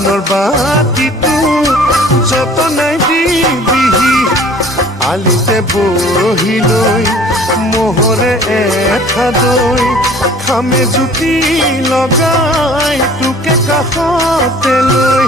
পানৰ বাতিটো যতনাই দিবিহি আলিতে বহি লৈ মোহৰে এঠা দৈ খামে জুতি লগাই তোকে কাষতে লৈ